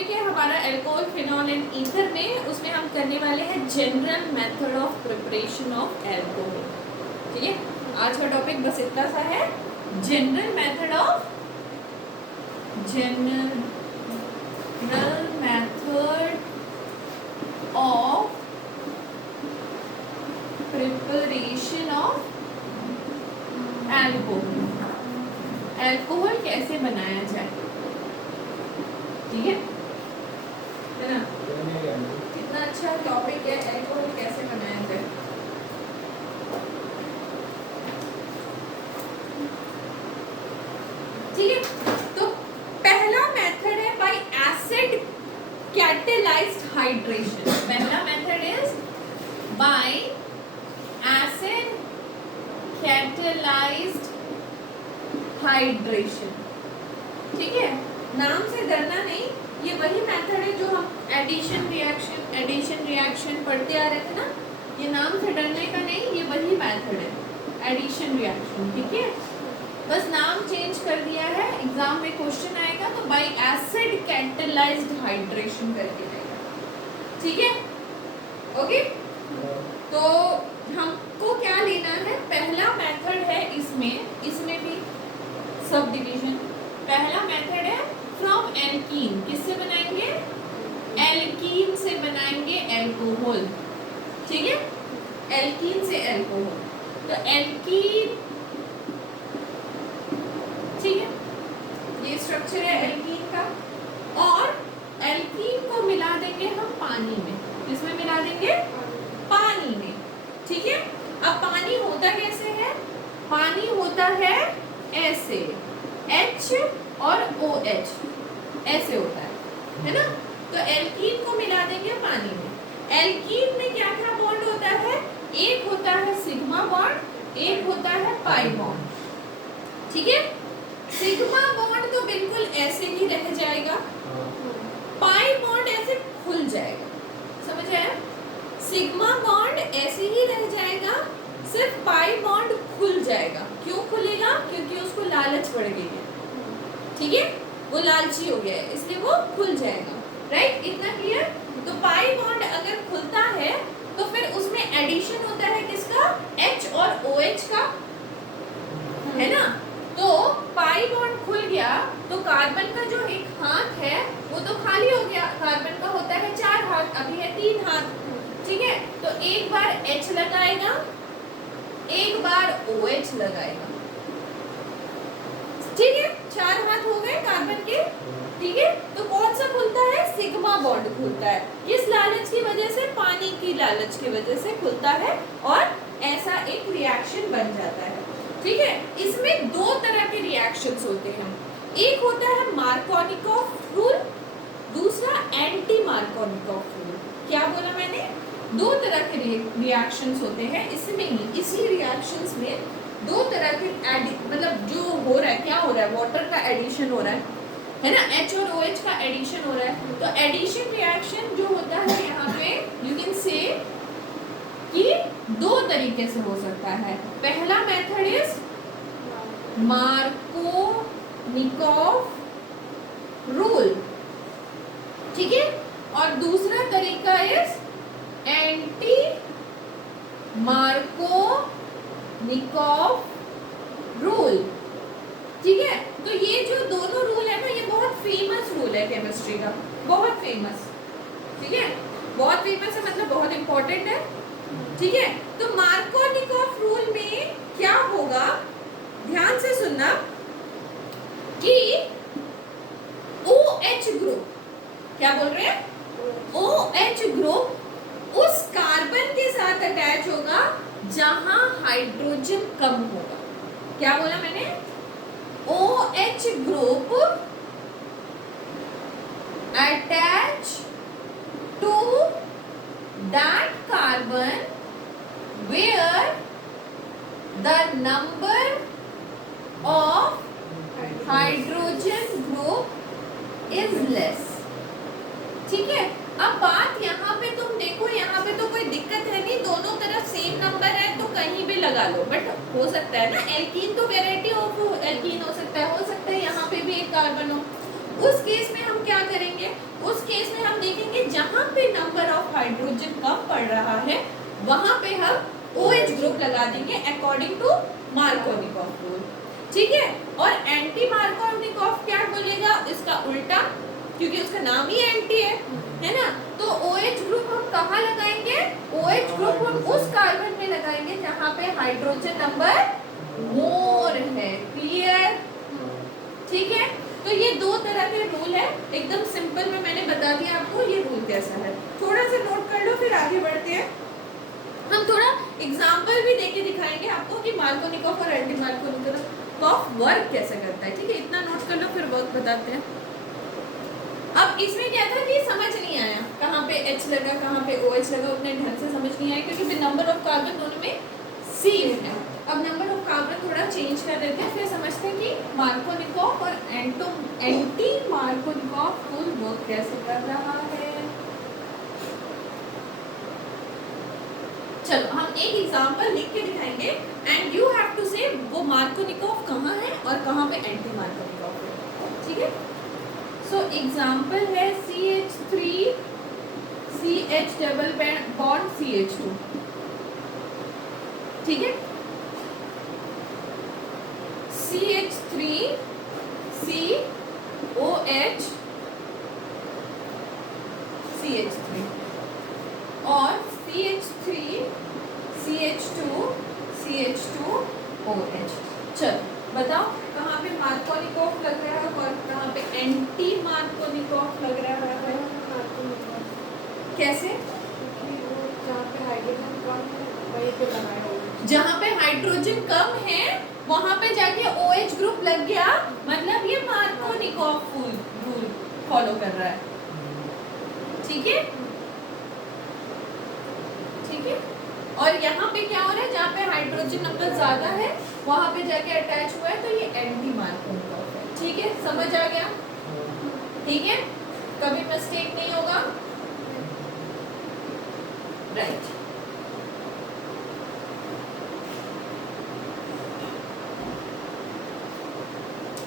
Topic है हमारा alcohol, phenol and ether में। उसमें हम करने वाले हैं general method of preparation of alcohol. ठीक है, आज का टॉपिक बस इतना सा है, general method of preparation of alcohol. Alcohol कैसे बनाया जाए, ठीक है ना। कितना अच्छा टॉपिक है, अल्कोहल कैसे बनाया जाए। ठीक है, तो पहला मेथड है बाय एसिड कैटेलाइज्ड हाइड्रेशन। पहला method is by acid catalysed hydration. ठीक है, नाम से डरना नहीं, ये वही मेथड है जो हम एडिशन रिएक्शन पढ़ते आ रहे थे ना। ये नाम से डरने का नहीं, ये वही मेथड है, एडिशन रिएक्शन। ठीक है, बस नाम चेंज कर दिया है। एग्जाम में क्वेश्चन आएगा तो बाय एसिड कैटेलाइज्ड हाइड्रेशन करके आएगा। ठीक है, ओके। तो हमको क्या लेना है, पहला मेथड है, इसमें भी सब डिवीजन। पहला मेथड है फ्रॉम एल्कीन। किससे बनाएंगे, एल्कीन से बनाएंगे अल्कोहल। ठीक है, एल्कीन से अल्कोहल। तो एल्कीन, ठीक है, ये स्ट्रक्चर है एल्कीन का। और एल्कीन को मिला देंगे हम पानी में। किसमें मिला देंगे, पानी में। ठीक है, अब पानी होता कैसे है, पानी होता है ऐसे, H और OH ऐसे होता है ना। तो एल्कीन को मिला देंगे पानी में। एल्कीन में क्या क्या बॉन्ड होता है, एक होता है सिग्मा बॉन्ड, एक होता है पाई बॉन्ड। ठीक है, सिग्मा बॉन्ड तो बिल्कुल ऐसे ही रह जाएगा, पाई बॉन्ड ऐसे खुल जाएगा। समझ आया, सिग्मा बॉन्ड ऐसे ही रह जाएगा, सिर्फ पाई बॉन्ड खुल जाएगा। क्यों खुलेगा, क्योंकि उसको लालच पड़ गई है। ठीक है, वो लालची हो गया है, इसलिए वो खुल जाएगा। राइट, इतना क्लियर। तो पाई बॉन्ड अगर खुलता है तो फिर उसमें एडिशन होता है किसका, H और OH का, है ना। तो पाई बॉन्ड खुल गया तो कार्बन का जो एक हाथ है वो तो खाली हो गया। कार्बन का होता है 4 हाथ, अभी है 3 हाथ। ठीक है, तो एक बार H लगाएगा, एक बार OH लगाएगा। ठीक है, 4 हाथ हो गए कार्बन के। ठीक है, तो कौन सा खुलता है, सिग्मा बॉन्ड खुलता है। किस लालच की वजह से, पानी की लालच की वजह से खुलता है और ऐसा एक रिएक्शन बन जाता है। ठीक है, इसमें 2 तरह के रिएक्शंस होते हैं। एक होता है मार्कोनिकॉफ रूल, दूसरा एंटी मार्कोनिकॉफ रूल। क्या बोला मैंने, 2 तरह के रिएक्शंस होते हैं। इसमें ही, इसी रिएक्शंस में 2 तरह के मतलब जो हो रहा है, क्या हो रहा है, वाटर का एडिशन हो रहा है ना, H और OH का एडिशन हो रहा है। तो एडिशन रिएक्शन जो होता है यहाँ पे, यू कैन से कि 2 तरीके से हो सकता है। पहला मेथड इज मार्कोनिकॉफ रूल। ठीक है, और दूसरा तरीका इज एंटी मार्कोनिकॉफ रूल। ठीक है, तो ये जो दोनों रूल है ना, ये बहुत फेमस रूल है केमिस्ट्री का, बहुत फेमस। ठीक है, बहुत फेमस है मतलब बहुत इंपॉर्टेंट है। ठीक है, तो मार्कोनिकॉफ रूल में क्या होगा, ध्यान से सुनना, कि OH ग्रुप, क्या बोल रहे हैं, OH ग्रुप उस कार्बन के साथ अटैच होगा जहां हाइड्रोजन कम होगा। क्या बोला मैंने, OH group attach to that carbon where the number of hydrogen group is less। ठीक है, अब बात यहाँ पे तुम देखो, यहाँ पे तो कोई दिक्कत है नहीं, दोनों तरफ सेम नंबर है तो कहीं भी लगा लो। बट हो सकता है ना, एल्कीन तो वेराइटी ऑफ एल्कीन हो सकता है यहाँ पे भी एक कार्बन हो, उस केस में हम क्या करेंगे, उस केस में हम देखेंगे जहां पे नंबर ऑफ हाइड्रोजन कम पड़ रहा है वहां पे हम OH ग्रुप लगा देंगे अकॉर्डिंग टू मार्कोनिकॉफ रूल, ठीक है। और एंटी मार्कोनिकॉफ क्या बोलेगा, इसका उल्टा, क्योंकि उसका नाम ही एंटी है ना। तो OH ग्रुप हम कहाँ लगाएंगे, OH ग्रुप हम उस कार्बन में लगाएंगे जहां पे हाइड्रोजन नंबर मोर है। क्लियर, ठीक है। तो ये दो तरह के रूल है, एकदम सिंपल में मैंने बता दिया आपको ये रूल कैसा है, थोड़ा सा नोट कर लो फिर आगे बढ़ते हैं। हम थोड़ा एग्जाम्पल भी देके दिखाएंगे आपको कि मार्कोनिकॉफ और एंटी मार्कोनिकॉफ वर्क कैसे करता है, ठीक है। इतना नोट कर लो फिर वर्क बताते हैं। अब इसमें क्या था कि समझ नहीं आया कहाँ पे H लगा कहाँ पे OH लगा, उतने ढंग से समझ नहीं आया क्योंकि नंबर ऑफ कार्बन दोनों में सेम है। अब नंबर ऑफ कार्बन थोड़ा चेंज कर देते हैं, फिर समझते हैं कि मार्कोनिकॉफ और एंटी मार्कोनिकॉफ फुल वर्क कैसे कर रहा है। चलो हम एक एग्जांपल लिख के दिखाएंगे एंड यू हैव टू से वो मार्कोनिकॉफ कहाँ है और कहाँ पे एंटी मार्कोनिकॉफ है, ठीक है। सो एग्जांपल है CH3 CH double bond CH2, ठीक है। CH3 COH CH3 और CH3 CH2 CH2OH। चलो बताओ कहाँ पे मार्कोनिकॉफ लग रहा है और कहाँ पे एंटी मार्कोनिकॉफ लग रहा है। कैसे, जहाँ पे हाइड्रोजन कम है वहीं पे लगाया होगा, जहाँ पे हाइड्रोजन कम है वहां पे जाके OH ग्रुप लग गया, मतलब ये मार्कोनिकॉफ रूल फॉलो कर रहा है, ठीक है, ठीक है। और यहाँ पे क्या हो रहा है, जहाँ पे हाइड्रोजन नंबर ज्यादा है वहां पे जाके अटैच हुआ है, तो ये एंटी मार्कोनिकॉफ है, ठीक है। समझ आ गया, ठीक है, कभी मिस्टेक नहीं होगा, राइट।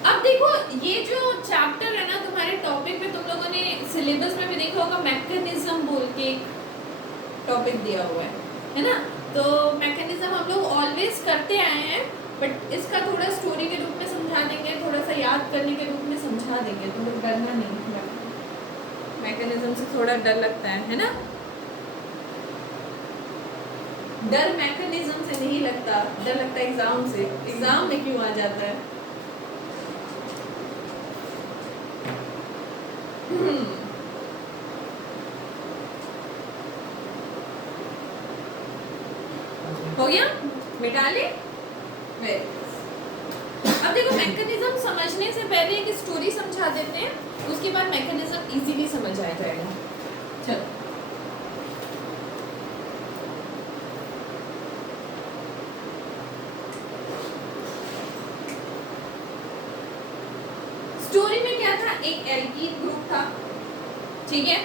अब देखो ये जो चैप्टर है ना तुम्हारे टॉपिक में, तुम लोगों ने सिलेबस में भी देखा होगा, मैकेनिज्म बोल के टॉपिक दिया हुआ है ना। तो मैकेनिज्म हम लोग ऑलवेज करते आए हैं, बट इसका थोड़ा स्टोरी के रूप में समझा देंगे, थोड़ा सा याद करने के रूप में समझा देंगे, तुम लोग डरना नहीं है, मैकेनिज्म से थोड़ा डर लगता है ना। डर मैकेनिज्म से नहीं लगता, डर लगता है एग्जाम से। एग्जाम में क्यों आ जाता है। हो गया, मिटा ले। अब देखो मैकेनिज्म समझने से पहले एक स्टोरी समझा देते हैं, उसके बाद मैकेनिज्म इजीली समझ आ जाएगा। चलो स्टोरी में क्या था, एक एल्कीन ग्रुप था, ठीक है।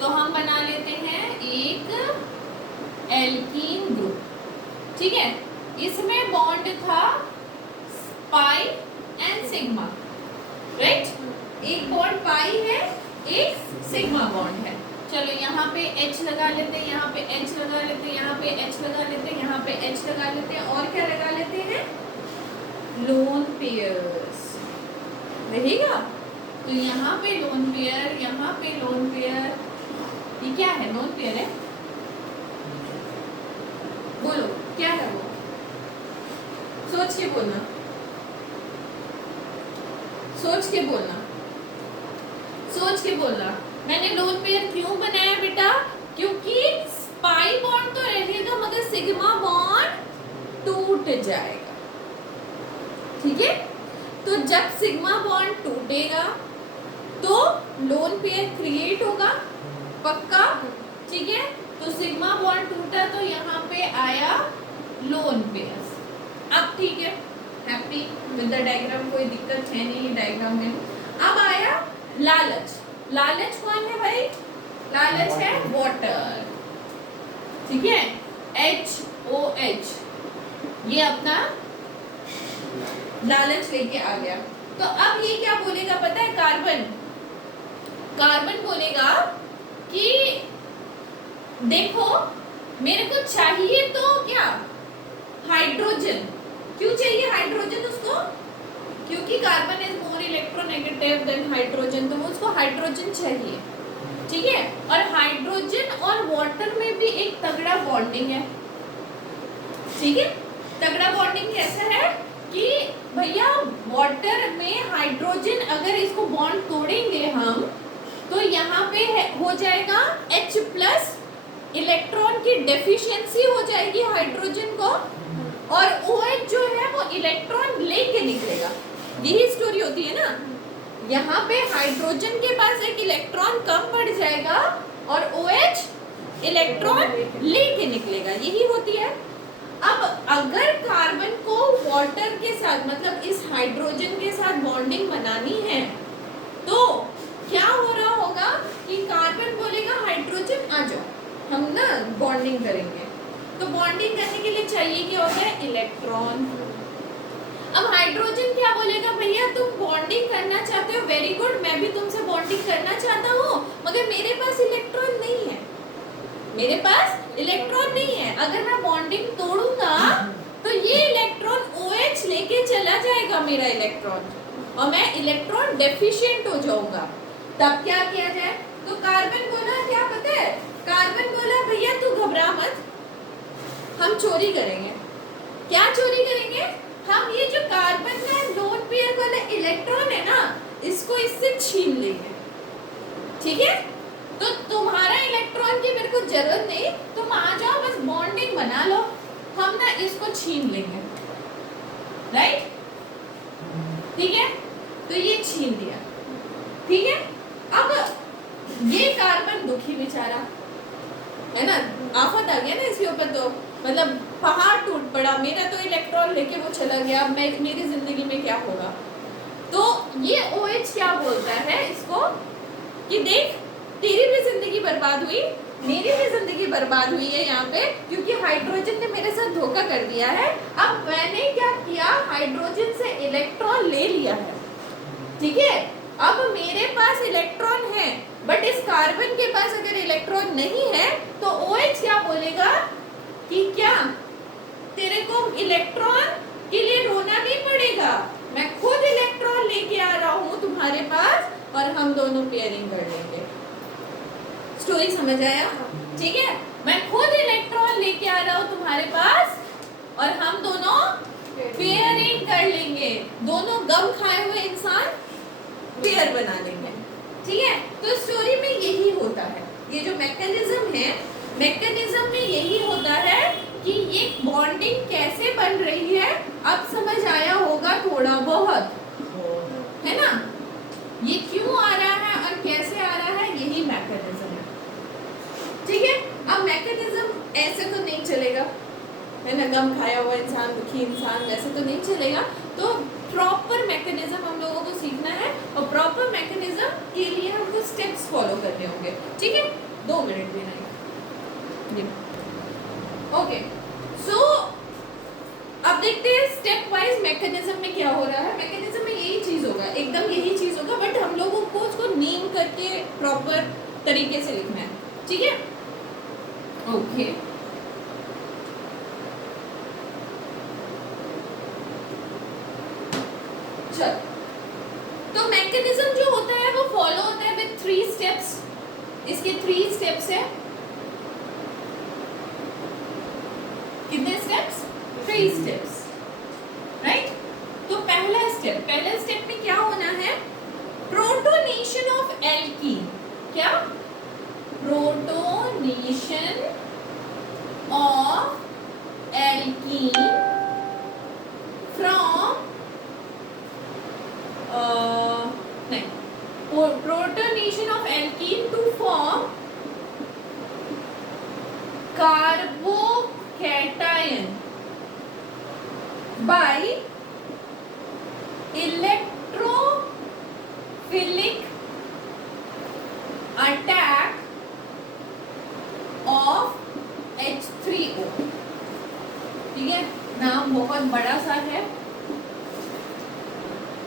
तो हम बना लेते हैं एक एल्कीन ग्रुप, ठीक है। इसमें बॉन्ड था पाई एंड सिग्मा, राइट। एक बॉन्ड पाई है, एक सिग्मा बॉन्ड है। चलो यहाँ पे H लगा लेते हैं, यहाँ पे H लगा लेते हैं, यहाँ पे H लगा लेते हैं, यहाँ पे H लगा लेते हैं, और क्या लगा लेते हैं, लोन पेयर्स रहेगा। तो यहाँ पे लोन पेयर, यहाँ पे लोन पेयर, ये क्या है, लोन पेयर है, बोलो क्या है वो, सोच के बोलना, सोच के बोलना, सोच के बोलना। मैंने लोन पेयर क्यों बनाया बेटा, क्योंकि पाई बॉन्ड तो रहेगा मगर सिग्मा बॉन्ड टूट जाएगा, ठीक है। तो जब सिग्मा बॉन्ड टूटेगा तो लोन पेयर क्रिएट होगा, पक्का, ठीक है। तो सिग्मा बॉन्ड टूटा तो यहाँ पे आया लोन पेयर। अब ठीक है, हैप्पी विद द डायग्राम, कोई दिक्कत है नहीं डायग्राम में। अब आया लालच। लालच कौन है भाई, लालच है वाटर, ठीक है, HOH, ये अपना लालच लेके आ गया। तो अब ये क्या बोलेगा पता है, कार्बन कार्बन बोलेगा कि देखो मेरे को चाहिए तो क्या, हाइड्रोजन। क्यों चाहिए हाइड्रोजन उसको? क्योंकि carbon is more electronegative than hydrogen, तो उसको हाइड्रोजन चाहिए। ठीक है, और हाइड्रोजन और वाटर में भी एक तगड़ा बॉन्डिंग है। ठीक है, तगड़ा बॉन्डिंग कैसा है कि भैया वाटर में हाइड्रोजन अगर इसको बॉन्ड तोड़ेंगे हम तो यहाँ पे हो जाएगा H+, इलेक्ट्रॉन की डेफिशिएंसी हो जाएगी हाइड्रोजन को, और OH जो है वो इलेक्ट्रॉन लेके निकलेगा। यही स्टोरी होती है ना, यहाँ पे हाइड्रोजन के पास एक इलेक्ट्रॉन कम पड़ जाएगा और OH इलेक्ट्रॉन लेके निकलेगा, यही होती है। अब अगर कार्बन को वाटर के साथ मतलब इस हाइड्रोजन के साथ बॉन्डिंग बनानी है तो क्या हो रहा होगा कि कार्बन बोलेगा हाइड्रोजन आ जाओ, हम ना बॉन्डिंग करेंगे। तो बॉन्डिंग करने के लिए चाहिए क्या होता है, इलेक्ट्रॉन। अब हाइड्रोजन क्या बोलेगा, भैया तुम बॉन्डिंग करना चाहते हो, वेरी गुड, मैं भी तुमसे बॉन्डिंग करना चाहता हूँ, मगर मेरे पास इलेक्ट्रॉन नहीं है, मेरे पास इलेक्ट्रॉन नहीं है। अगर मैं बॉन्डिंग तोड़ूंगा तो ये इलेक्ट्रॉन OH लेके चला जाएगा मेरा इलेक्ट्रॉन, और मैं इलेक्ट्रॉन डेफिशिएंट हो जाऊंगा। तब क्या किया जाए? तो कार्बन बोला, क्या पता है, कार्बन बोला भैया तू घबरा मत, हम चोरी करेंगे। क्या चोरी करेंगे? हम ये जो कार्बन का लोन पेयर वाला इलेक्ट्रॉन है ना, इसको इससे छीन लेंगे। ठीक है, तो तुम्हारा इलेक्ट्रॉन की मेरे को जरूरत नहीं, तुम आ जाओ, बस बॉन्डिंग बना लो, हम ना इसको छीन लेंगे। राइट, ठीक है, तो ये छीन लिया। ठीक है, अब ये कार्बन दुखी बेचारा है ना, आफत आ गया ना इसके ऊपर, तो मतलब पहाड़ टूट पड़ा, मेरा तो इलेक्ट्रॉन लेके वो चला गया, अब मैं मेरी जिंदगी में क्या होगा। तो ये OH क्या बोलता है इसको कि देख तेरी भी जिंदगी बर्बाद हुई, मेरी भी जिंदगी बर्बाद हुई है यहाँ पे, क्योंकि हाइड्रोजन ने मेरे साथ धोखा कर दिया है। अब मैंने क्या किया, हाइड्रोजन से इलेक्ट्रॉन ले लिया है। ठीक है, अब मेरे पास इलेक्ट्रॉन है, बट इस कार्बन के पास अगर इलेक्ट्रॉन नहीं है तो OH क्या बोलेगा कि क्या तेरे को इलेक्ट्रॉन के लिए रोना नहीं पड़ेगा, मैं खुद इलेक्ट्रॉन लेके आ रहा हूँ तुम्हारे पास और हम दोनों पेयरिंग कर लेंगे। स्टोरी समझ आया? ठीक है, मैं खुद इलेक्ट्रॉन लेके आ रहा हूँ तुम्हारे पास और हम दोनों पेयरिंग कर लेंगे, दोनों गम खाए हुए इंसान पेयर बना लेंगे। ठीक है, तो स्टोरी में यही होता है, ये जो मैकेनिज्म है, मैकेनिज्म में यही होता है कि ये बॉन्डिंग कैसे बन रही है, अब समझ आया होगा थोड़ा बहुत, है ना, ये क्यों आ रहा है और कैसे आ रहा है, यही मैकेनिज्म है। ठीक है, अब मैकेनिज्म ऐसे तो नहीं चलेगा, है ना, गम खाया हुआ इंसान, दुखी इंसान, वैसे तो नहीं चलेगा। तो प्रॉपर मैकेनिज्म हम लोगों को सीखना है, और प्रॉपर मैकेनिज्म के लिए हमको स्टेप्स फॉलो करने होंगे। ठीक है, 2 मिनट देना है। ओके, सो अब देखते हैं स्टेप वाइज मैकेनिज्म में क्या हो रहा है। मैकेनिज्म में यही चीज होगा, एकदम यही चीज होगा, बट हम लोगों को उसको नेम करके प्रॉपर तरीके से लिखना है। ठीक है, ओके, चल, तो मैकेनिज्म जो होता है वो फॉलो होता है विद 3 स्टेप्स। इसके 3 स्टेप्स है। कितने स्टेप्स? 3 steps, right. तो पहला स्टेप में क्या होना है, प्रोटोनेशन ऑफ एल्कीन। क्या? Protonation of alkene from protonation of alkene to form carbocation by electrophilic attack of H3O। ठीक है, नाम बहुत बड़ा सा है।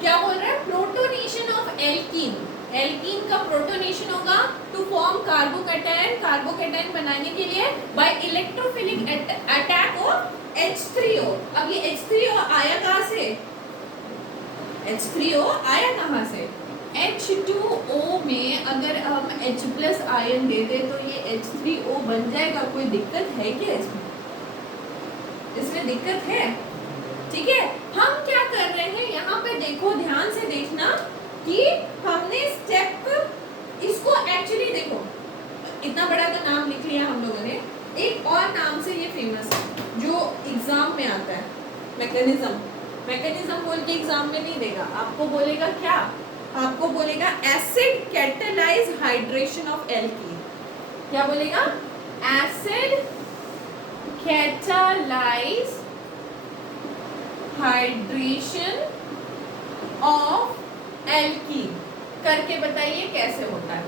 क्या बोल रहा है? प्रोटोनेशन ऑफ एल्कीन, एल्कीन का प्रोटोनेशन होगा टू फॉर्म कार्बोकैटायन, कार्बोकैटायन बनाने के लिए bye electrophilic attack of H3O। अब ये H3O आया कहाँ से? H3O आया कहाँ से? H2O में अगर हम H प्लस आयन दे दें तो ये H3O बन जाएगा। कोई दिक्कत है क्या इसमें? इसमें दिक्कत है? ठीक है, हम क्या कर रहे हैं यहाँ पे, देखो ध्यान से देखना कि हमने स्टेप इसको एक्चुअली देखो, इतना बड़ा तो नाम लिख लिया हम लोगों ने, एक और नाम से ये फेमस है जो एग्जाम में आता है, मैकेनिज्म। मैकेनिज्म बोल के एग्जाम में नहीं देगा, आपको बोलेगा क्या? आपको बोलेगा acid catalyse hydration of alkene. क्या बोलेगा? Acid catalyse hydration of alkene करके बताइए कैसे होता है।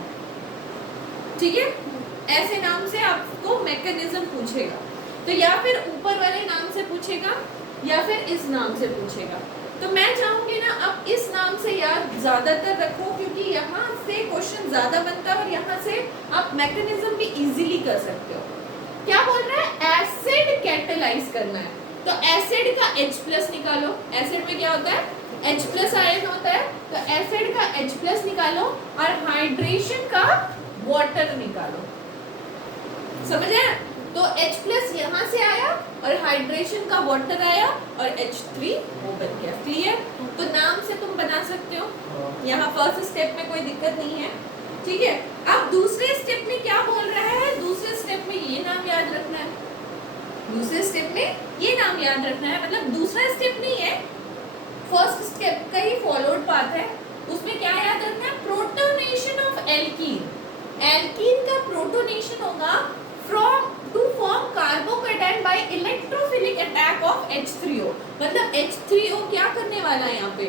ठीक है, ऐसे नाम से आपको मैकेनिज्म पूछेगा, तो या फिर ऊपर वाले नाम से पूछेगा या फिर इस नाम से पूछेगा। तो मैं चाहूंगी ना अब इस नाम से याद ज्यादातर रखो, क्योंकि यहाँ से क्वेश्चन ज्यादा बनता है और यहाँ से आप मैकेनिज्म भी इजीली कर सकते हो। क्या बोल रहा है? एसिड कैटालाइज करना है, तो एसिड का H प्लस निकालो। एसिड में क्या होता है? H प्लस आयन होता है, तो एसिड का H प्लस निकालो और हाइड्रेशन का वाटर निकालो। समझ आया? तो H प्लस यहाँ से आया और हाइड्रेशन का वाटर आया और H3O बन गया। क्लियर? तो नाम से तुम बना सकते हो, यहाँ फर्स्ट स्टेप में कोई दिक्कत नहीं है। ठीक है, अब दूसरे स्टेप में क्या बोल रहा है? दूसरे स्टेप में ये नाम याद रखना है, दूसरे स्टेप में ये नाम याद रखना है। मतलब दूसरा स्टेप नहीं है, फर्स्ट स्टेप का ही फॉलोड पाथ है। उसमें क्या याद रखना है? Protonation of alkene. एल्कीन का प्रोटोनेशन होगा from to form carbocation by electrophilic attack of H3O। मतलब H3O क्या करने वाला है यहाँ पे?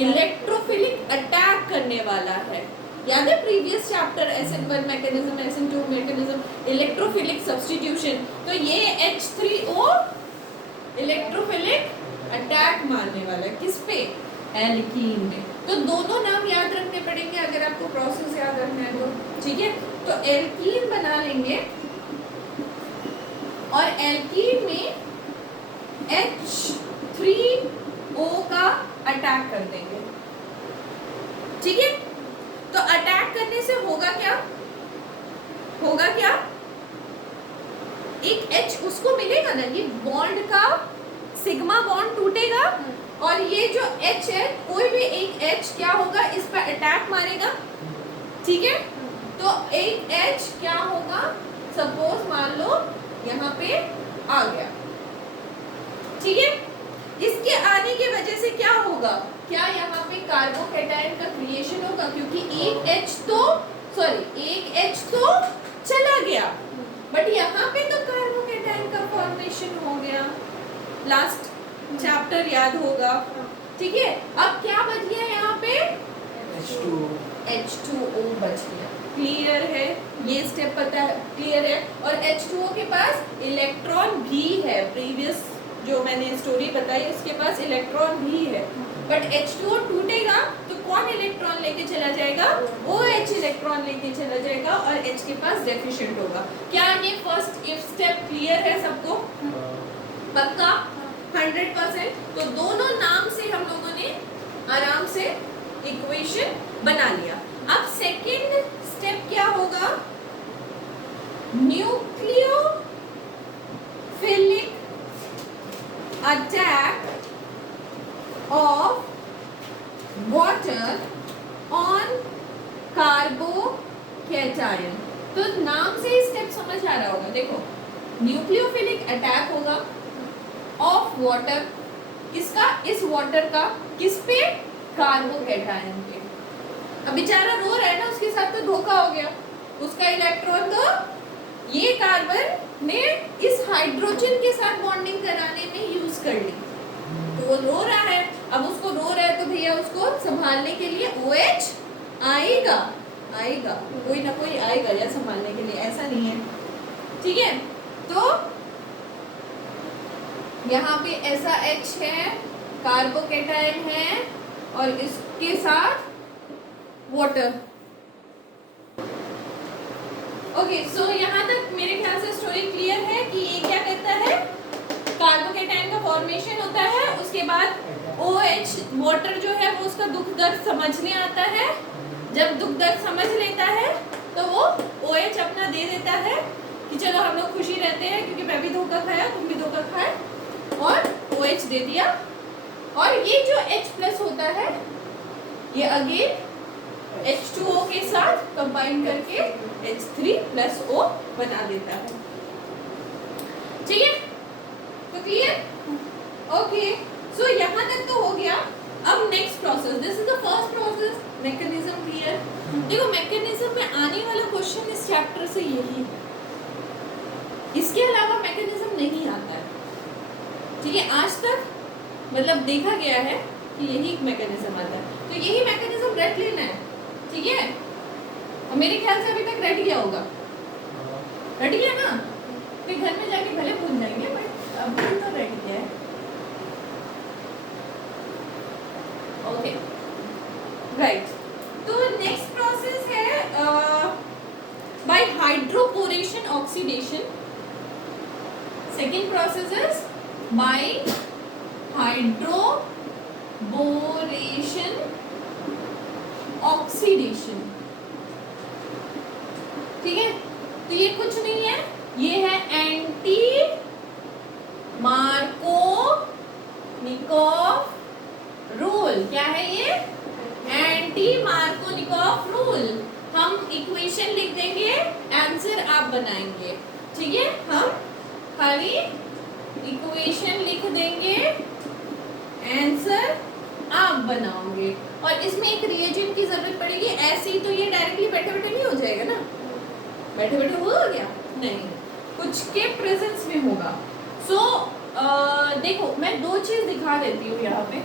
इलेक्ट्रोफिलिक अटैक करने वाला है। याद है previous chapter SN1 mechanism, SN2 mechanism, electrophilic substitution. तो ये H3O इलेक्ट्रोफिलिक अटैक मारने वाला है किस पे? एल्कीन में। तो दोनों नाम याद रखने पड़ेंगे अगर आपको प्रोसेस याद रखना है तो। ठीक है, तो एल्कीन बना लेंगे और एल्कीन में H3O का अटैक कर देंगे। ठीक है, तो अटैक करने से होगा क्या? होगा क्या? एक H उसको मिलेगा ना, ये बॉन्ड का सिग्मा बॉन्ड टूटेगा और ये जो H है, कोई भी एक H क्या होगा? इस पर अटैक मारेगा। ठीक है, तो एक H क्या होगा? सपोज मान लो यहाँ पे आ गया। ठीक है, इसके आने की वजह से क्या होगा? क्या यहाँ पे कार्बोकैटायन का क्रिएशन होगा? क्योंकि एक H तो चला गया, बट यहाँ पे तो कार्बोकैटायन का फॉर्मेशन हो गया। लास्ट चैप्टर याद होगा। ठीक है, अब क्या बच गया यहाँ पे? H2O बच गया। क्लियर है? ये स्टेप पता है, क्लियर है? और H2O के पास इलेक्ट्रॉन भी है। प्रीवियस जो मैंने स्टोरी बताई उसके पास इलेक्ट्रॉन भी है, बट H2O टूटेगा तो कौन इलेक्ट्रॉन लेके चला जाएगा? OH इलेक्ट्रॉन लेके चला जाएगा और H के पास डेफिशिएंट होगा। क्या ये फर्स्ट इफ स्टेप क्लियर है सबको? पक्का? 100%। तो दोनों नाम से हम लोगों ने आराम से इक्वेशन बना लिया। अब सेकेंड स्टेप क्या होगा? Nucleophilic attack of water on carbocation. तो नाम से ही स्टेप समझ आ रहा होगा। देखो, न्यूक्लियोफिलिक अटैक होगा ऑफ वाटर, किसका? इस वाटर का किस पे? कार्बोकैटायन पे। अब बेचारा रो रहा है ना, उसके साथ तो धोखा हो गया। उसका इलेक्ट्रॉन तो ये कार्बन ने इस हाइड्रोजन के साथ बॉन्डिंग कराने में यूज कर ली, तो वो रो रहा है। अब उसको रो रहा है तो भैया उसको संभालने के लिए OH आएगा, कोई ना कोई आएगा या संभालने के लिए, ऐसा नहीं है। ठीक है, तो यहाँ पे ऐसा H है, कार्बोकैटायन है और इसके साथ वाटर। ओके, सो यहाँ तक मेरे ख्याल से स्टोरी क्लियर है कि ये क्या करता है, कार्बोकेटाइन का फॉर्मेशन होता है, उसके बाद OH वाटर जो है वो उसका दुख दर्द समझने आता है, जब दुख दर्द समझ लेता है तो वो OH अपना दे देता है कि चलो हम लोग खुशी रहते हैं क्योंकि मैं भी धोखा खाया, तुम भी धोखा खाए, और OH दे दिया। और ये जो H+ होता है ये अगेन H2O के साथ कंबाइन करके H3+O बना देता है। ठीक है, तो क्लियर? ओके, सो यहाँ तक तो हो गया। अब next process, this is the first process, mechanism clear. देखो मैकेनिज्म में आने वाला क्वेश्चन इस चैप्टर से यही है, इसके अलावा मैकेनिज्म नहीं आता है। ठीक है, आज तक मतलब देखा गया है कि यही मैकेनिज्म आता है, तो यही मैकेनिज्म रट लेना है। ठीक है, और मेरे ख्याल से अभी तक रट गया होगा, रट गया ना, फिर घर में जाके भले भूल जाएंगे बट अभी तो रट गया है। ओके राइट, तो नेक्स्ट प्रोसेस है by hydroboration oxidation. Second process is by hydroboration oxidation. ठीक है, तो ये कुछ नहीं है, ये है एंटी मार्कोनिकोव रूल। क्या है ये? Anti Markovnikov rule. हम इक्वेशन लिख देंगे, आंसर आप बनाएंगे। ठीक है, हम खाली इक्वेशन लिख देंगे, आंसर आप बनाओगे। और इसमें एक रिएजेंट की जरूरत पड़ेगी, ऐसे ही तो ये डायरेक्टली बैठे बैठे नहीं हो जाएगा ना, बैठे बैठे हो गया नहीं, कुछ के प्रेजेंस में होगा। सो देखो मैं दो चीज दिखा देती हूँ यहाँ पे।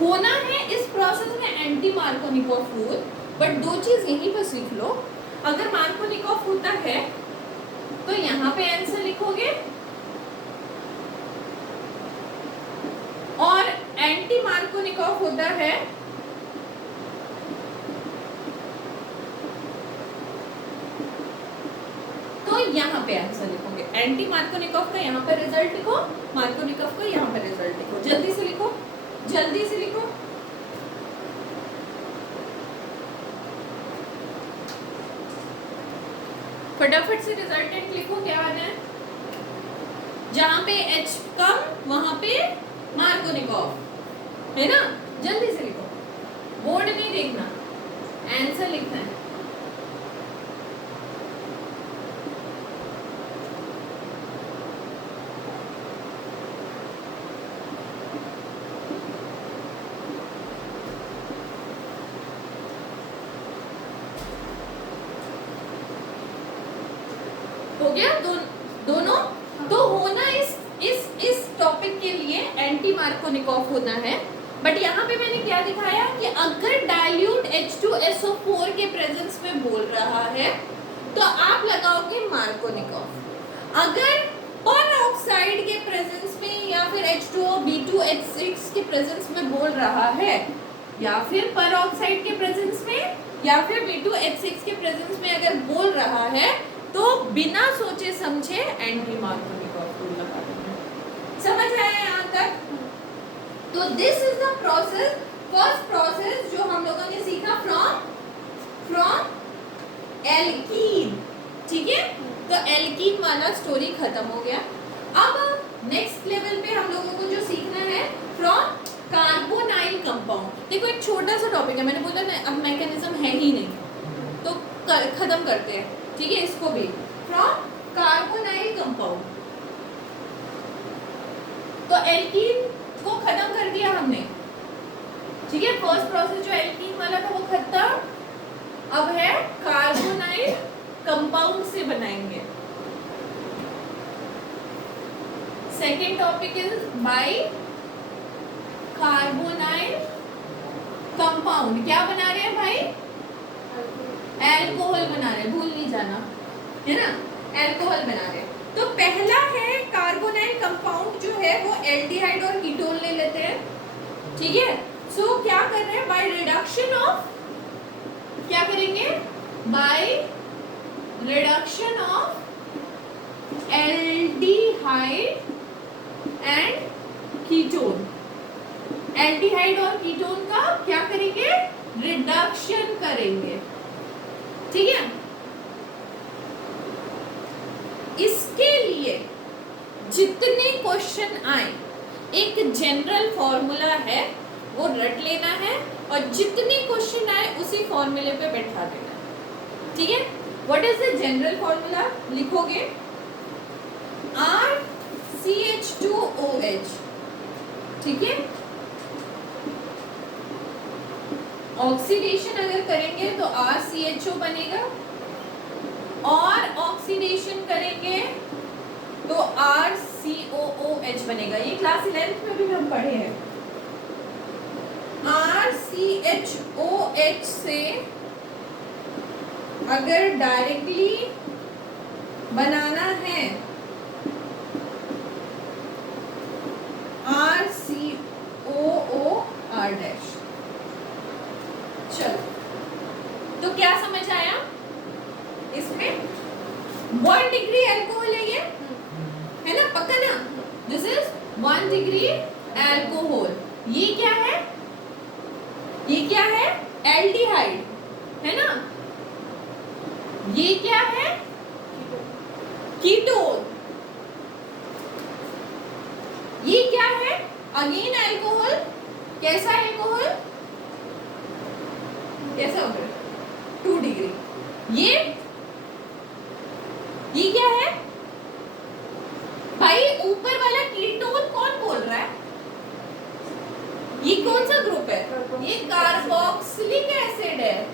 होना है इस प्रोसेस में एंटी मार्कोनिकोव रूल, बट दो चीज यहीं पर सीख लो। अगर मार्कोनिकोव होता है तो यहाँ पे आंसर लिखोगे, और एंटी मार्कोनिकोव होता है तो यहाँ पे आंसर लिखोगे। एंटी मार्कोनिकोव का यहाँ पे रिजल्ट लिखो, मार्कोनिकोव का यहाँ पे रिजल्ट लिखो। जल्दी से लिखो, जल्दी से लिखो। फटाफट से रिजल्टेंट लिखो, क्या आना है। जहां पे H कम वहां पे मार्कोनिकोव है ना, जल्दी से लिखो, बोर्ड नहीं देखना, आंसर लिखना है। हो गया दोनों? तो होना इस टॉपिक के लिए एंटी मार्कोनिकोव होना है। बट यहाँ पे मैंने क्या दिखाया कि अगर डाइल्यूट H2SO4 के प्रेजेंस में बोल रहा है तो आप लगाओगे मार्कोनिकोव। अगर पर ऑक्साइड के प्रेजेंस में या फिर H2O B2H6 के प्रेजेंस में बोल रहा है, या फिर पर ऑक्साइड के प्रेजेंस में या फिर B2H6 के प्रेजेंस में अगर बोल रहा है तो बिना सोचे समझे एंटी मार्कोनिकोव रूल लगा देंगे। समझ आया यहाँ तक? तो this is the process, first process जो हम लोगों ने सीखा फ्रॉम एल्कीन। ठीक है, तो एल्कीन वाला स्टोरी खत्म हो गया। अब नेक्स्ट लेवल पे हम लोगों को जो सीखना है फ्रॉम कार्बोनाइल कंपाउंड। देखो एक छोटा सा टॉपिक है, मैंने बोला ना अब मैकेनिज्म है ही नहीं, तो खत्म करते हैं। ठीक है, इसको भी फ्रॉम कार्बोनाइल कंपाउंड। तो एल्कीन को खत्म कर दिया हमने। ठीक है, फर्स्ट प्रोसेस जो एल्कीन वाला था वो खत्म, अब है कार्बोनाइल कंपाउंड से बनाएंगे। Second topic is by carbonyl compound. क्या बना रहे हैं भाई? एल्कोहल बना रहे हैं, भूल नहीं जाना, है ना, एल्कोहल बना रहे हैं। तो पहला है कार्बोनाइल कंपाउंड जो है वो एल्डिहाइड और कीटोन ले लेते हैं। ठीक है, सो क्या कर रहे हैं, बाय रिडक्शन ऑफ क्या करेंगे? Bye reduction of aldehyde and ketone. Aldehyde और कीटोन का क्या करेंगे? रिडक्शन करेंगे। ठीक है, इसके लिए जितने क्वेश्चन आए, एक जनरल फॉर्मूला है वो रट लेना है और जितने क्वेश्चन आए उसी फॉर्मूले पे बैठा देना है। ठीक है, what is the general formula? लिखोगे RCH2OH। ठीक है, ऑक्सीडेशन अगर करेंगे तो RCHO बनेगा और ऑक्सीडेशन करेंगे तो RCOOH बनेगा। ये क्लास 11th में भी हम पढ़े हैं। RCHOH से अगर डायरेक्टली बनाना है RCOOR'। चलो, तो क्या समझ आया इसमें? 1 डिग्री अल्कोहल है, ये है ना, पक्का ना? This is 1 degree alcohol. ये क्या है? ये क्या है? एल्डिहाइड, है ना? ये क्या है? कीटोन। ये क्या है? Again alcohol. कैसा अल्कोहल? कैसा हो गया? 2 डिग्री। ये क्या है भाई? ऊपर वाला कीटोन कौन बोल रहा है? ये कौन सा ग्रुप है? ये कार्बोक्सिलिक एसिड है।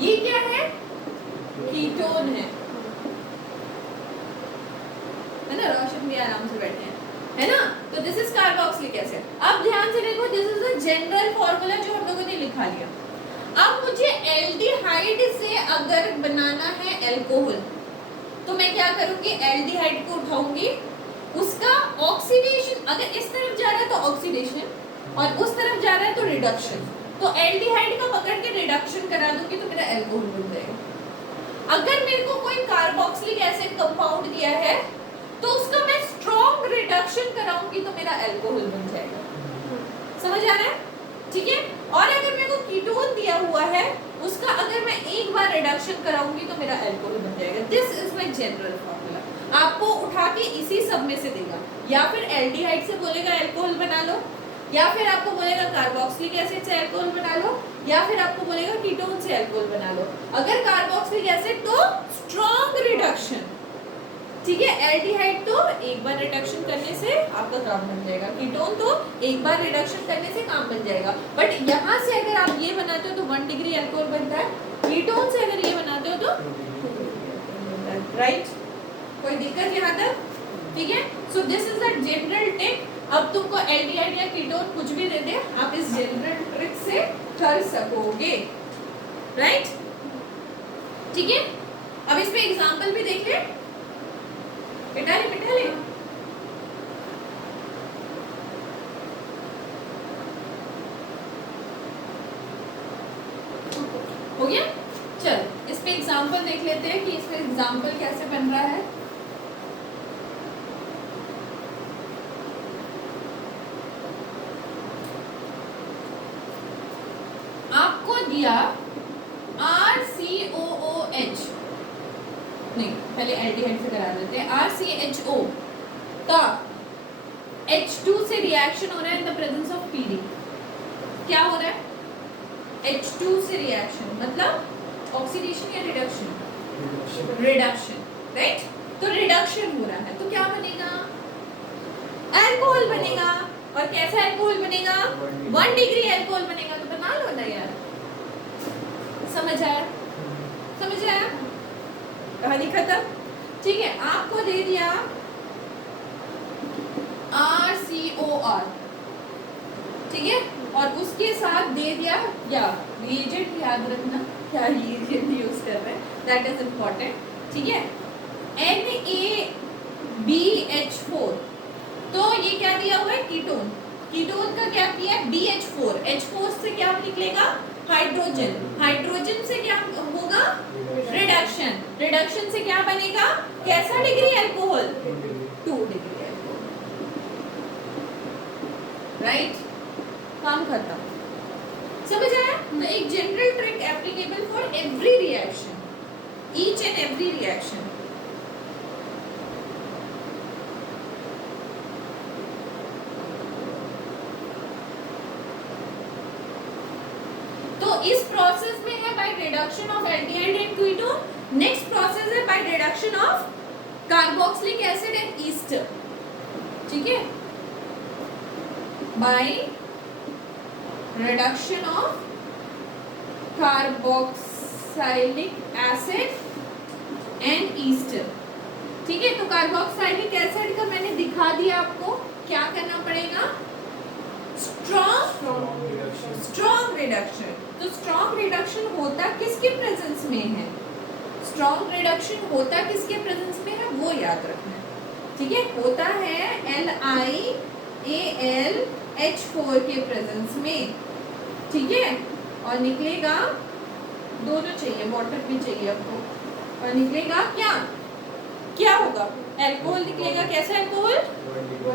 ये क्या है? कीटोन है ना? रोशन भी आराम से बैठे हैं, है ना? तो दिस इज कार्बोक्सिलिक एसिड। अब ध्यान से देखो, this is a general formula जो हम लोगों ने लिखा लिया। अब मुझे एल्डिहाइड से अगर बनाना है अल्कोहल, तो मैं क्या करूंगी? एल्डिहाइड को उठाऊंगी, उसका ऑक्सीडेशन, अगर इस तरफ जा रहा है तो ऑक्सीडेशन और उस तरफ जा रहा है तो रिडक्शन, तो एल्डिहाइड का पकड़ के रिडक्शन करा दूंगी तो मेरा अल्कोहल बन जाएगा। अगर मेरे को कोई कार्बोक्सिलिक एसिड कंपाउंड दिया है तो उसका मैं स्ट्रॉन्ग रिडक्शन कराऊंगी तो मेरा अल्कोहल बन जाएगा। समझ आ रहा है? ठीक है, और अगर मेरे को कीटोन दिया हुआ है, उसका अगर मैं एक बार रिडक्शन कराऊंगी तो मेरा अल्कोहल बन जाएगा। This is my general formula. आपको उठा के इसी सब में से देगा, या फिर एल्डिहाइड से बोलेगा अल्कोहल बना लो, या फिर आपको बोलेगा कार्बोक्सिलिक एसिड से अल्कोहल बना लो, या फिर आपको बोलेगा कीटोन से अल्कोहल बना लो। अगर कार्बोक्सिलिक एसिड तो स्ट्रॉन्ग रिडक्शन, ठीक है। एल्डिहाइड तो एक बार रिडक्शन करने से आपका काम बन जाएगा, कीटोन तो एक बार रिडक्शन करने से काम बन जाएगा। बट यहाँ से अगर आप ये बनाते हो तो 1 डिग्री अल्कोहल बनता है, कीटोन से अगर ये बनाते हो तो राइट। कोई दिक्कत यहाँ तक? ठीक है, so this is the general tip. अब तुमको एल्डिहाइड या कीटोन कुछ भी दे दे, आप इस जनरल ट्रिक से कर सकोगे, राइट? ठीक है, अब इसमें एग्जांपल भी देख ले, पिटा ले। हो गया? चल इस पे एग्जांपल देख लेते हैं कि इसमें एग्जांपल कैसे बन रहा है। आपको दिया RCOOH, नहीं पहले एल्डिहाइड से करा देते हैं। RCHO का H2 से रिएक्शन हो रहा है इन द प्रेजेंस ऑफ PD। क्या हो रहा है? H2 से रिएक्शन मतलब ऑक्सीडेशन या रिडक्शन? Reduction, right? तो रिडक्शन हो रहा है तो क्या बनेगा? अल्कोहल बनेगा। और कैसा अल्कोहल बनेगा? 1 डिग्री अल्कोहल बनेगा। तो बना लो ना यार, समझ आया? समझ आया? कहानी खत्म। ठीक है, आपको दे दिया RCOR, ठीक है, और उसके साथ दे दिया या रिएजेंट, याद रखना क्या रिएजेंट यूज कर रहे हैं, दैट इज इम्पोर्टेंट। ठीक है, NaBH4, तो ये क्या दिया हुआ है? कीटोन। कीटोन का क्या किया? BH4। H4 से क्या निकलेगा? हाइड्रोजन, हाइड्रोजन से क्या होगा? रिडक्शन, रिडक्शन से क्या बनेगा? कैसा degree alcohol? 2 degree alcohol, right? काम खत्म। समझ आया? तो एक general trick applicable for every reaction, each and every reaction. तो इस प्रोसेस में है by reduction of aldehyde and ketone. Next process है by reduction of carboxylic acid and ester, ठीक है? By reduction of carboxylic acid and ester, ठीक है? तो कार्बोक्सिलिक एसिड का मैंने दिखा दिया आपको, क्या करना पड़ेगा? Strong reduction. तो स्ट्रॉन्ग रिडक्शन होता किसके प्रेजेंस में है? स्ट्रॉन्ग रिडक्शन होता किसके प्रेजेंस में है वो याद रखना है, ठीक है? होता है LiAlH4 के प्रेजेंस में, ठीक है? और निकलेगा, दोनों चाहिए, वाटर भी चाहिए आपको, और निकलेगा क्या? क्या होगा? अल्कोहल निकलेगा। कैसा अल्कोहल?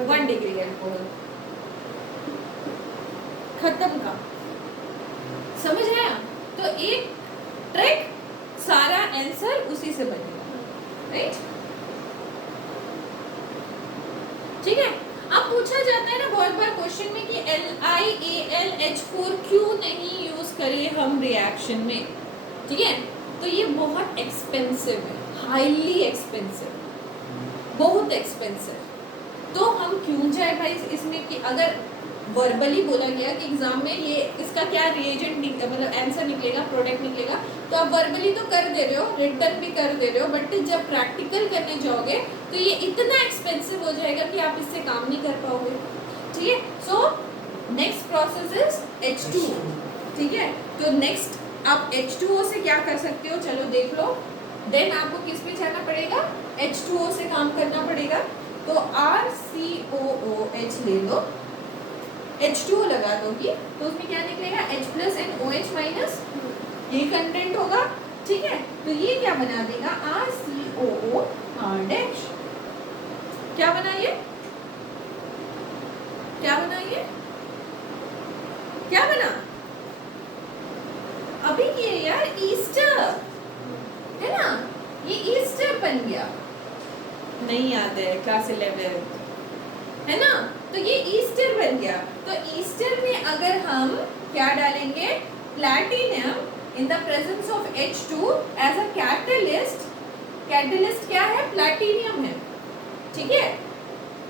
1 degree alcohol. खत्म का। समझ आया? तो एक ट्रिक, सारा आंसर उसी से बनेगा, राइट? ठीक है? अब पूछा जाता है ना बहुत बार क्वेश्चन में कि LiAlH4 क्यों नहीं यूज करें हम रिएक्शन में, ठीक है? तो ये बहुत एक्सपेंसिव है, हाईली एक्सपेंसिव, बहुत एक्सपेंसिव। तो हम क्यों जाए भाई इसमें कि अगर वर्बली बोला गया कि एग्जाम में ये इसका क्या रिएजेंट मतलब आंसर निकलेगा, प्रोडक्ट निकलेगा, तो आप वर्बली तो कर दे रहे हो, रिटर्न भी कर दे रहे हो, बट जब प्रैक्टिकल करने जाओगे तो ये इतना एक्सपेंसिव हो जाएगा कि आप इससे काम नहीं कर पाओगे, ठीक है? So next process is H2, ठीक है? तो नेक्स्ट आप H2O से क्या कर सकते हो, चलो देख लो। देन आपको किस पे जाना पड़ेगा? H2O से काम करना पड़ेगा। तो RCOOH ले लो, H2O लगा दोगी तो उसमें क्या निकलेगा? H+ and OH-, ये कंटेंट होगा, ठीक है? तो ये क्या बना देगा? RCOOR-। क्या बना ये? क्या बना ये? क्या बना? अभी ये यार ईस्टर है ना, ये ईस्टर बन गया, नहीं याद है क्लास 11 है ना? तो ये ईस्टर बन गया। तो ईस्टर में अगर हम क्या डालेंगे? Platinum in the presence of H2 as a catalyst. Catalyst क्या है? प्लैटिनियम है, ठीक है?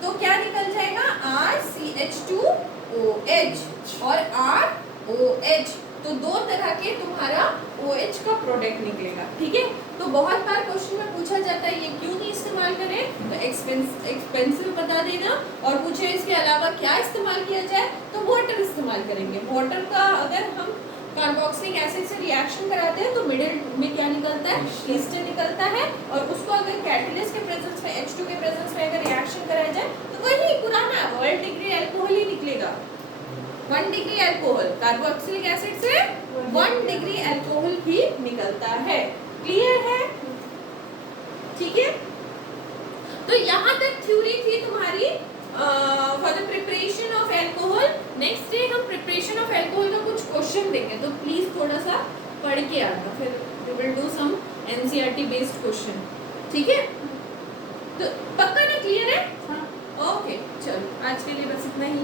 तो क्या निकल जाएगा? RCH2OH और ROH, तो दो तरह के तुम्हारा OH का प्रोडक्ट निकलेगा, ठीक है? तो बहुत बार क्वेश्चन में पूछा जाता है ये क्यों नहीं इस्तेमाल करें, तो एक्सपेंसिव बता देना, और पूछे इसके अलावा क्या इस्तेमाल किया जाए, तो वाटर इस्तेमाल करेंगे। वाटर का अगर हम कार्बोक्सिलिक एसिड से रिएक्शन कराते हैं तो मिडिल में क्या निकलता है? ईस्टर निकलता है, और उसको अगर कैटलिस्ट के प्रेजेंस में, H2 के प्रेजेंस में अगर रिएक्शन कराया जाए तो वही पुराना 1 डिग्री अल्कोहल ही निकलेगा। 1 डिग्री अल्कोहल, कार्बोक्सिलिक एसिड से 1 डिग्री अल्कोहल ही निकलता है। क्लियर है? ठीक है? तो यहाँ तक थ्योरी थी तुम्हारी for the preparation of alcohol. Next day हम प्रिपरेशन ऑफ अल्कोहल का कुछ क्वेश्चन देंगे, तो प्लीज थोड़ा सा पढ़ के आना, फिर we will do some NCERT based question, ठीक है? तो पक्का ना? क्लियर है? हाँ। ओके, चलो आज के लिए बस इतना ही।